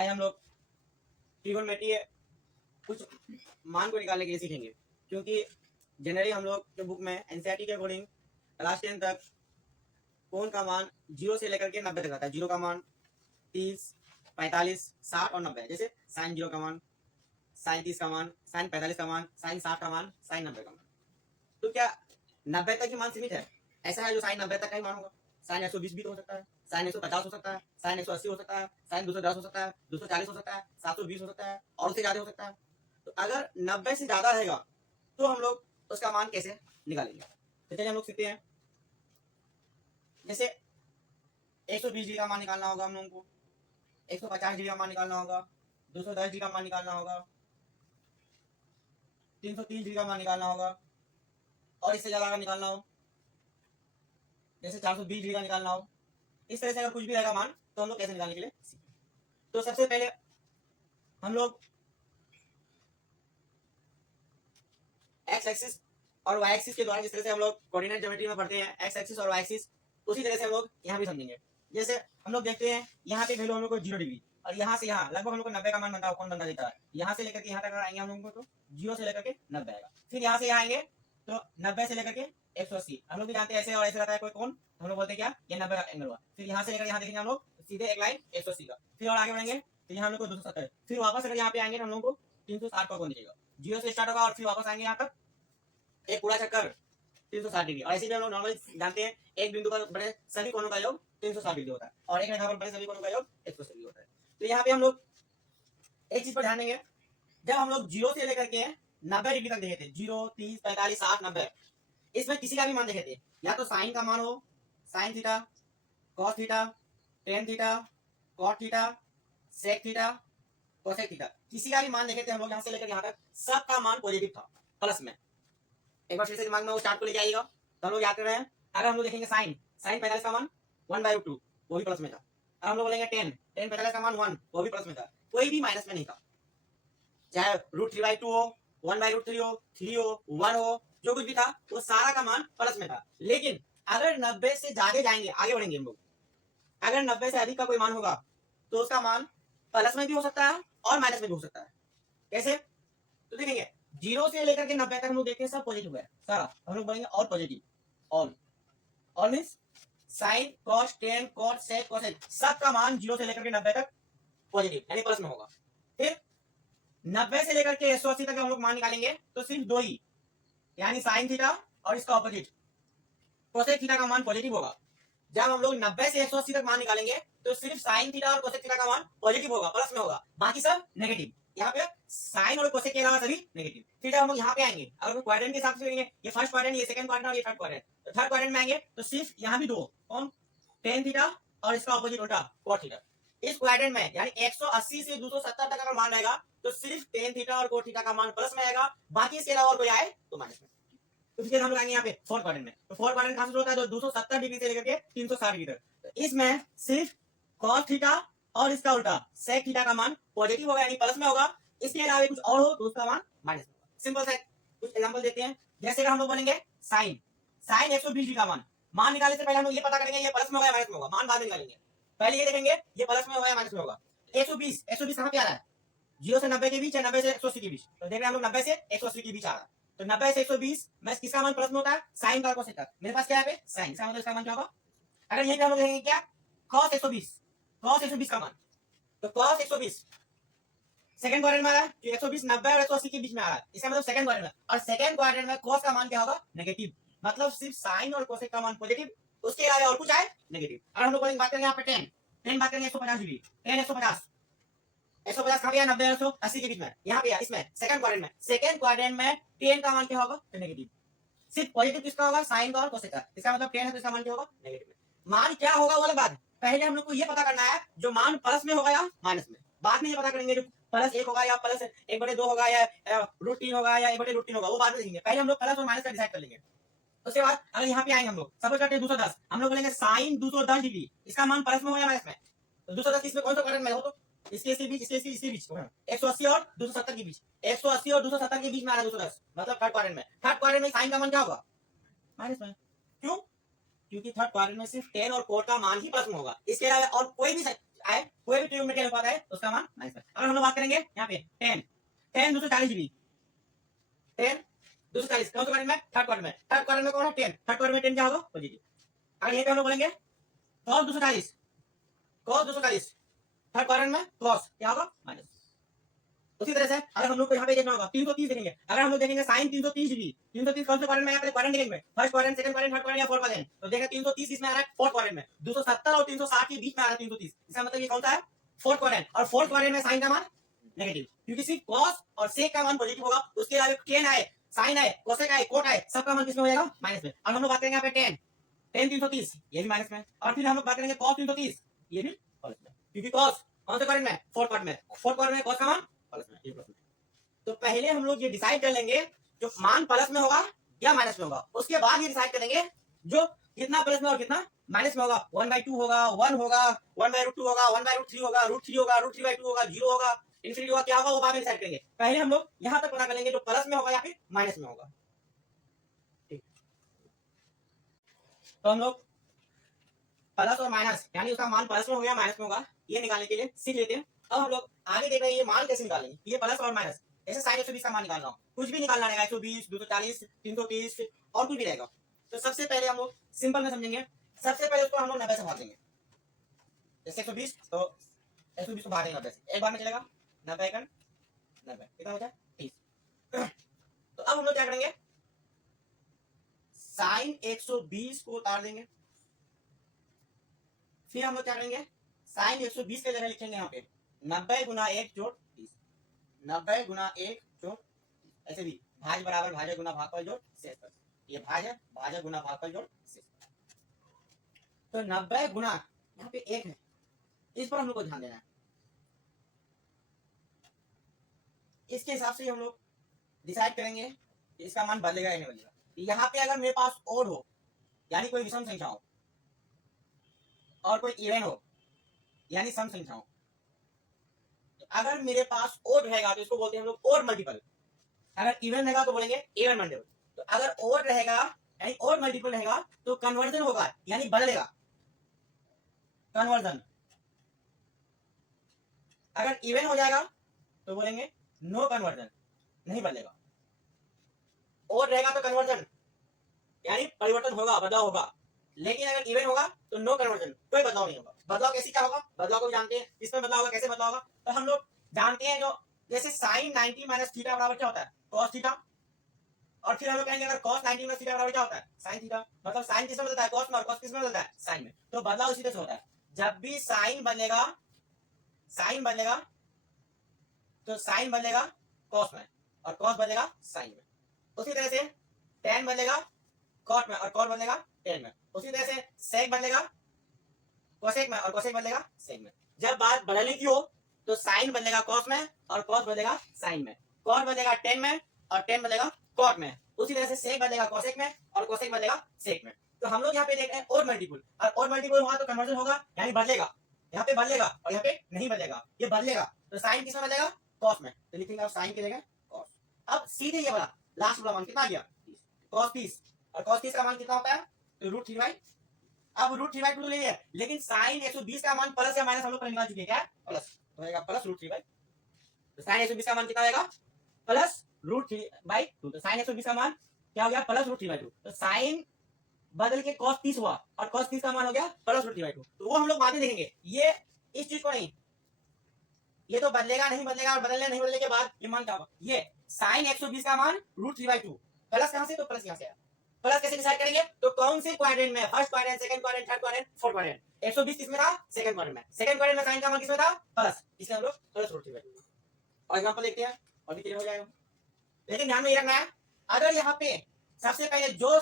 आज हम लोग ट्रिगोनोमेट्री कुछ मान को निकालने के लिए सीखेंगे, क्योंकि जनरली हम लोग के बुक में एनसीईआरटी के अकॉर्डिंग क्लास 10 तक कोण का मान 0 से लेकर के 90 तक आता है। 0 का मान 30, 45, 60 और 90। जैसे साइन 0 का मान, साइन 30 का मान, साइन 45 का मान, साइन 60 का मान, साइन 90 का मान। तो क्या 90 तक ही मान सीमित है? ऐसा है जो साइन 90 तक का ही मान होगा। साइन 120 भी तो हो सकता है, साइन 150 हो सकता है, साइन 180 हो सकता है, साइन 210 हो सकता है, 240 हो सकता है, 720 हो सकता है और उससे ज्यादा हो सकता है। तो अगर 90 से ज्यादा रहेगा तो हम लोग उसका मान कैसे निकालेंगे? तो चलिए हम लोग सीखते हैं। जैसे 120 डिग्री का मान निकालना होगा हम लोगों को, 150 डिग्री का मान निकालना होगा, 210 डिग्री का मान निकालना होगा, 330 डिग्री का मान निकालना होगा और इससे ज्यादा अगर निकालना हो, जैसे 420 डिग्री का निकालना हो, इस तरह से अगर कुछ भी रहेगा मान तो हम लोग कैसे निकालने के लिए सीखें। तो सबसे पहले हम लोग एक्स एक्सिस और वाई एक्सिस के द्वारा जिस तरह से हम लोग कोऑर्डिनेट ज्योमेट्री में पढ़ते हैं एक्स एक्सिस और वाई एक्सिस, उसी तरह से हम लोग यहाँ भी समझेंगे। जैसे हम लोग देखते हैं यहाँ पे वैल्यू हम लोग को 0 डिग्री और यहाँ से यहाँ लगभग हम लोग को 90 का मान बनता है। कौन बंदा देता है? यहाँ से लेकर के यहाँ तक आएंगे हम लोगों को तो 0 से लेकर के 90 आएगा। फिर यहाँ से यहाँ आएंगे तो 90 से लेकर के 180। हम लोग भी जानते हैं ऐसे और ऐसे रहता है कोई कौन, हम लोग बोलते हैं क्या ये 90 का एंगल हुआ। फिर यहाँ से लेकर यहाँ देखेंगे हम लोग सीधे एक लाइन 180 का। फिर और आगे बढ़ेंगे तो यहाँ हम लोग को 270। फिर वापस अगर यहाँ पे आएंगे तो हम लोग को 360 का कोण दिखेगा। 0 से स्टार्ट होगा और फिर वापस आएंगे यहाँ तक एक पूरा चक्कर 360 डिग्री। और ऐसे भी हम लोग नॉर्मली जानते हैं एक बिंदु पर बड़े सभी कोणों का योग 360 डिग्री होता है और एक रेखा पर बड़े सभी कोणों का योग 180 डिग्री होता है। तो यहाँ पे हम लोग एक चीज पर ध्यान देंगे, जब हम लोग 0 से लेकर के 90 डिग्री तक देखे थे, 0, 30, 45, 60, 90, इसमें किसी का भी मान देखे थे, या तो साइन का मान हो, sine theta, cos theta, tan theta, cot theta, sec theta, cosec theta, किसी का भी मान देखे थे हम लोग यहाँ से लेकर यहाँ तक सबका मान पॉजिटिव था प्लस में। एक बार फिर से दिमाग में वो चार्ट को लेके आइएगा तो हम लोग याद कर रहे हैं। अगर हम लोग देखेंगे साइन 45 का मान 1/√2 वो भी प्लस में था। अब हम लोग बोलेंगे 10 45 का मान 1 वो भी प्लस में था, कोई भी माइनस में नहीं था। चाहे √3/2 हो, 1/√3 हो, 3 हो, 1 हो, जो कुछ भी था वो सारा का मान प्लस में था। लेकिन अगर 90 से ज्यादा जाएंगे, आगे बढ़ेंगे हम लोग, अगर 90 से अधिक का कोई मान होगा तो उसका मान प्लस में भी हो सकता है और माइनस में भी हो सकता है। कैसे? तो देखेंगे 0 से लेकर के 90 तक हम लोग देखते हैं सब पॉजिटिव है सारा। हम लोग बोलेंगे और positive, all means sine cos tan cot sec cosec सबका मान 0 से लेकर के 90 तक पॉजिटिव यानी प्लस में होगा। फिर 90 से लेकर के 180 तक हम लोग मान निकालेंगे तो सिर्फ दो ही, यानी साइन थीटा और इसका ऑपोजिट कोसेक थीटा का मान पॉजिटिव होगा। जब हम लोग 90 से 180 तक मान निकालेंगे तो सिर्फ साइन थीटा और कोसेक थीटा का मान पॉजिटिव होगा, प्लस में होगा, बाकी सब नेगेटिव। यहाँ पे साइन और कोसेक के अलावा सभी नेगेटिव। फिर जब हम लोग यहाँ पे आएंगे, अगर क्वाड्रेंट के हिसाब से करेंगे, ये फर्स्ट क्वाड्रेंट, ये सेकंड क्वाड्रेंट और ये थर्ड क्वाड्रेंट, तो थर्ड क्वाड्रेंट में आएंगे तो सिर्फ यहाँ भी दो, कौन? टेन थीटा और इसका ऑपोजिट उल्टा कॉट थीटा। इस क्वाड्रेंट में यानी 180 से 270 तक अगर मान रहेगा तो सिर्फ टेन थीटा और कोट थीटा का मान प्लस में आएगा, बाकी इसके अलावा और कोई आए तो माइनस में। तो फिर हम लोग आएंगे यहाँ पे फोर्थ क्वाड्रेंट में, तो फोर्थ क्वाड्रेंट कहां से होता है? 270 डिग्री से लेकर के 360 डिग्री तक। तो इसमें सिर्फ कॉस थीटा और इसका उल्टा सेक थीटा का मान पॉजिटिव होगा यानी प्लस में होगा, इसके अलावा कुछ और हो तो उसका मान माइनस में होगा। सिंपल सा कुछ एग्जांपल देते हैं। जैसे हम लोग बोलेंगे साइन 120 डिग्री का मान निकालने से पहले हम लोग ये पता करेंगे ये प्लस में होगा या माइनस में होगा, मान बाद में निकालेंगे। पहले ये देखेंगे ये प्लस में होगा या माइनस में होगा। 120 कहां पे आ रहा है? 0 से 90 के बीच या 90 से 180 के बीच। तो देख रहे हैं हम लोग 90 से 180 के बीच आ रहा है, तो 90 से 120 में किसका मान प्लस में होता है? साइन का कोसेक का। मेरे पास क्या है पे साइन, इसका मतलब इसका मान क्या होगा? अगर यही पे हम लोग देखेंगे क्या cos 120 का मान, तो cos 120 सेकंड क्वाड्रेंट में आ रहा है, 120 90 और 180 के बीच में आ रहा है, इसका मतलब सेकंड क्वाड्रेंट में। और सेकंड क्वाड्रेंट में cos का मान क्या होगा? नेगेटिव। मतलब सिर्फ साइन और कोसेक का मान पॉजिटिव, उसके अलावा और कुछ आए नेगेटिव। और हम लोग बोलेंगे बात करेंगे यहाँ पे टेन बात करेंगे 150 डिग्री, टेन 150 कहां पे है? 90 और 180 के बीच में, यहाँ पे इसमें सेकंड क्वाड्रेंट में टेन का मान क्या होगा? तो नेगेटिव। सिर्फ पॉजिटिव किसका होगा? साइन का और कोसेक का। इसका मतलब टेन है तो इसका मान क्या होगा? नेगेटिव। मान क्या होगा वो अलग बात है, पहले हम लोग को ये पता करना है जो मान प्लस में होगा या माइनस में। बाद में ये पता करेंगे जो प्लस 1 होगा या प्लस 1/2 होगा या √3 होगा या 1/√3 होगा, वो बाद में देखेंगे। पहले हम लोग प्लस और माइनस का डिसाइड कर लेंगे। उसके बाद अगर यहाँ पे आएंगे हम लोग, सपोज करते हैं 210, हम लोग बोलेंगे साइन 210 डिग्री, इसका मान प्लस में हो या माइनस में? तो 210 इसमें कौन सा क्वाड्रेंट में हो? तो इसके बीच, इसके बीच 180 और 270 के बीच, 180 और 270 के बीच में आ रहा है 210, मतलब थर्ड क्वाड्रेंट में साइन का मान क्या होगा? माइनस में। क्यों? क्योंकि थर्ड क्वाड्रेंट में सिर्फ टेन और कोट का मान ही प्लस में होगा, इसके अलावा और कोई भी आए, कोई भी ट्यूब में 10 अनुपात आए तो उसका मान माइनस में। अगर हम लोग बात करेंगे यहाँ पे 10 240 डिग्री, 10 240 कौन सा क्वाड्रेंट में? थर्ड क्वाड्रेंट में। थर्ड क्वाड्रेंट में कौन है? 10। थर्ड क्वाड्रेंट में 10 क्या होगा? पॉजिटिव। अगर यहीं पे हम लोग बोलेंगे cos 240, cos 240 थर्ड क्वाड्रेंट में cos क्या होगा? माइनस। उसी तरह से अगर हम लोग को यहाँ पे देखना होगा 330 देखेंगे, अगर हम लोग देखेंगे साइन 330 डिग्री, 330 कौन से क्वाड्रेंट में? यहाँ पे क्वाड्रेंट देखेंगे, first quadrant, second quadrant, third quadrant या फोर्थ क्वाड्रेंट, तो देखा 330 इसमें आ रहा है फोर्थ क्वाड्रेंट में, 270 और 360 के बीच में आ रहा है 330, इसका मतलब ये कौन सा है? Fourth quadrant. और फोर्थ क्वाड्रेंट में साइन का मान नेगेटिव, क्योंकि सिर्फ cos और sec का मान पॉजिटिव होगा, उसके अलावा tan आए, sin आए, cosec आए, cot आए, सबका मान किसमें हो जाएगा? माइनस में। अब हम लोग बात करेंगे यहाँ पे tan 330 ये भी माइनस में, और फिर हम लोग बात करेंगे cos 330 ये भी प्लस में, क्योंकि cos कौन से क्वाड्रेंट में? फोर्थ क्वाड्रेंट में, फोर्थ क्वाड्रेंट में cos का मान प्लस में, ये प्लस में। तो पहले हम लोग ये डिसाइड कर लेंगे जो मान प्लस में होगा या माइनस में होगा, उसके बाद ये डिसाइड करेंगे जो कितना प्लस में और कितना माइनस में होगा। 1/2 होगा, 1 होगा, 1/√2 होगा, 1/√3 होगा, √3 होगा, √3/2 होगा, 0 होगा, इन्फिनिटी होगा, क्या होगा वो बाद में डिसाइड करेंगे। पहले हम लोग यहाँ तक पता कर लेंगे जो प्लस में होगा या फिर माइनस में होगा। ठीक, तो हम लोग प्लस और माइनस यानी उसका मान प्लस में होगा या माइनस में होगा ये निकालने के लिए सीख लेते हैं। अब हम लोग आगे देख रहे हैं ये मान कैसे निकालेंगे, ये प्लस और माइनस, ऐसे साइन 120 का मान निकालना हो, कुछ भी निकालना रहेगा, 120, 240, 330 और कुछ भी रहेगा। तो सबसे पहले हम लोग सिंपल में समझेंगे, सबसे पहले उसको हम लोग 90 से भाग देंगे, जैसे 120 तो 120 को भाग देंगे 90 से, एक बार में चलेगा 90 का 90 कितना होता है 30। तो अब हम लोग क्या करेंगे, साइन 120 को उतार देंगे, फिर हम लोग क्या करेंगे, साइन 120 के जगह लिखेंगे यहाँ पे 90 गुना 1 जोड़ 30, 90 गुना 1 जोड़, ऐसे भी भाज बराबर भाजक गुना भागफल जोड़ शेष पर, ये भाज है, भाजक गुना भागफल जोड़ शेष पर। तो 90 गुना यहाँ पे 1 है, इस पर हम लोग को ध्यान देना है, इसके हिसाब से हम लोग डिसाइड करेंगे कि इसका मान बदलेगा या नहीं बदलेगा। यहाँ पे अगर मेरे पास ओड हो यानी कोई विषम संख्या हो और कोई इवन हो यानी सम संख्या हो, अगर मेरे पास ओड रहेगा तो इसको बोलते हैं हम लोग ओड मल्टीपल, अगर इवन रहेगा तो बोलेंगे इवन मल्टीपल। तो अगर ओड रहेगा यानी ओड मल्टीपल रहेगा तो कन्वर्जन होगा यानी बदलेगा, कन्वर्जन। अगर इवन हो जाएगा तो बोलेंगे नो कन्वर्जन, नहीं बदलेगा। ओड रहेगा तो कन्वर्जन यानी परिवर्तन होगा, बदलाव होगा, लेकिन अगर इवन होगा तो नो कन्वर्जन, कोई बदलाव नहीं होगा। बदलाव कैसे क्या होगा, बदलाव को जानते हैं, इसमें बदलाव होगा, कैसे बदलाव होगा, तो हम लोग जानते हैं जो जैसे साइन 90 माइनस थीटा बराबर क्या होता है, कॉस थीटा, और फिर हम लोग कहेंगे अगर कॉस 90 माइनस थीटा बराबर क्या होता है, साइन थीटा, मतलब साइन किसमें बदलता है, कॉस में, और कॉस किसमें बदलता है, साइन में। तो बदलाव उसी तरह से होता है, जब भी साइन बदलेगा, साइन बदलेगा तो साइन बदलेगा कॉस में और कॉस बदलेगा साइन में, उसी तरह से टेन बदलेगा कॉट में और कॉट बदलेगा टेन में, उसी तरह से सेक बदलेगा कोसेक में और कोसेक बदलेगा सेक में। जब बात बदलने की हो तो साइन बदलेगा कॉस में और कॉस बदलेगा साइन में, कॉट बदलेगा टेन में और टेन बदलेगा कॉट में, उसी तरह से सेक बदलेगा कोसेक में और कोसेक बदलेगा सेक में। तो हम लोग यहाँ पे देख रहे हैं और मल्टीपल, और और मल्टीपल हुआ तो कन्वर्जन होगा यानी बदलेगा, यहाँ पे बदलेगा और यहाँ पे नहीं बदलेगा, ये बदलेगा तो साइन किसमें बदलेगा, कॉस में, तो लिखेंगे आप साइन की जगह कॉस। अब सीधे ये वाला लास्ट वाला मान कितना आ गया, कॉस 30, और कॉस 30 का मान कितना होता है, तो √3/, अब √3/2 ले लिया, लेकिन साइन 120 का मान प्लस या माइनस हम लोग निकाल चुके हैं, क्या प्लस, तो होगा प्लस √3/, तो साइन 120 का मान कितना आएगा, प्लस √3/2, तो साइन 120 का मान क्या हो गया, प्लस √3/2, तो साइन बदल के cos 30 हुआ और cos 30 का मान हो गया प्लस √3/2, तो वो हम लोग बाद में देखेंगे, ये इस चीज को नहीं, ये तो बदलेगा नहीं बदलेगा, और बदलने नहीं बदलने के बाद ये मान क्या होगा, ये साइन 120 का मान √3/2, प्लस कहां से, तो प्लस यहां से आया, प्लस कैसे डिसाइड करेंगे, तो कौन से क्वाड्रेंट में, first quadrant, second quadrant, third quadrant, fourth quadrant, 120 किसमें था, सेकंड क्वाड्रेंट में, सेकंड क्वाड्रेंट में साइन का मान किसमें था, प्लस, इसलिए हम लोग प्लस √3/2। और एग्जांपल देखते हैं और भी क्लियर हो जाएगा। लेकिन ध्यान में ये रखना है, अगर यहाँ पे सबसे पहले जो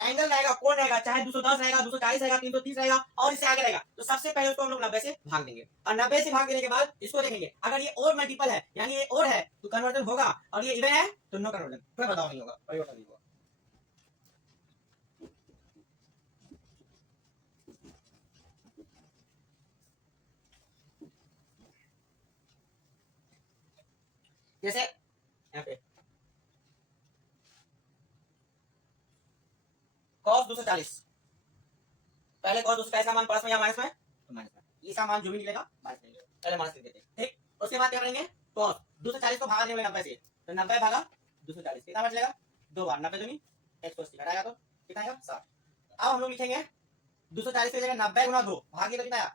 एंगल रहेगा, कोण रहेगा, चाहे 210 रहेगा, 240 रहेगा, 330 रहेगा और इससे आगे रहेगा, तो सबसे पहले उसको हम लोग 90 से भाग देंगे, और 90 से भाग देने के बाद इसको देखेंगे, अगर ये और मल्टीपल है यानी ये और है तो कन्वर्जन होगा, और ये इवन है तो नो कन्वर्जन, कोई बदलाव नहीं होगा, परिवर्तन नहीं होगा। जैसे यहाँ पे cos 240, पहले cos 240 का मान प्लस में या माइनस में, तो माइनस में, इस इसका मान जो भी निकलेगा माइनस करेंगे, पहले माइनस लिख देते हैं, ठीक। उसके बाद क्या करेंगे, cos 240 को भागा देंगे 90 से, तो 90 भागा 240 कितना बचेगा, 2 बार 90 दूनी 180 घटाएगा तो कितना आएगा 60। अब हम लोग लिखेंगे 240 की जगह 90 गुना 2 भाग तो कितना आया,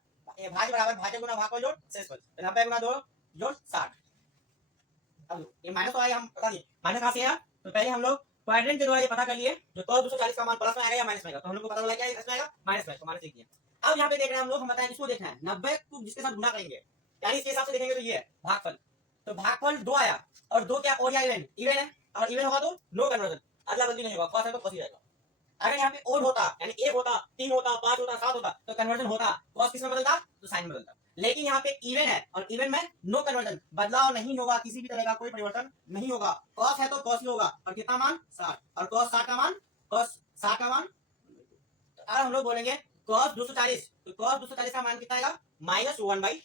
भाज्य बराबर भाज्य गुना भागफल जोड़ शेषफल, तो 90 गुना 2 जोड़ 60। अब ये माइनस तो आया, हम पता नहीं माइनस कहां से आया, तो पहले हम लोग क्वाड्रेंट के द्वारा ये पता कर लिए जो cos 240 का मान प्लस में आएगा या माइनस में आएगा, तो हम लोग को पता चला क्या इसमें आएगा माइनस में, तो माइनस लिख दिया। अब यहाँ पे देख रहे हैं हम लोग, हम बताएं इसको देखना है 90 को जिसके साथ गुना करेंगे, यानी इसके हिसाब से देखेंगे तो ये है भागफल, तो भागफल 2 आया और 2 क्या और या इवन इवन है, और इवन होगा तो नो कन्वर्जन, अदला बदली नहीं होगा, cos है तो cos ही रहेगा। अगर यहाँ पे और होता यानी 1 होता 3 होता 5 होता 7 होता तो कन्वर्जन होता, cos किस में बदलता तो साइन में बदलता, लेकिन यहाँ पे इवन है और इवन में नो कन्वर्जन, बदलाव नहीं होगा, किसी भी तरह का कोई परिवर्तन नहीं होगा, cos है तो cos ही होगा, और कितना मान 60, और cos 60 का मान अब हम लोग बोलेंगे cos 240, तो cos 240 का मान कितना आएगा -1/2,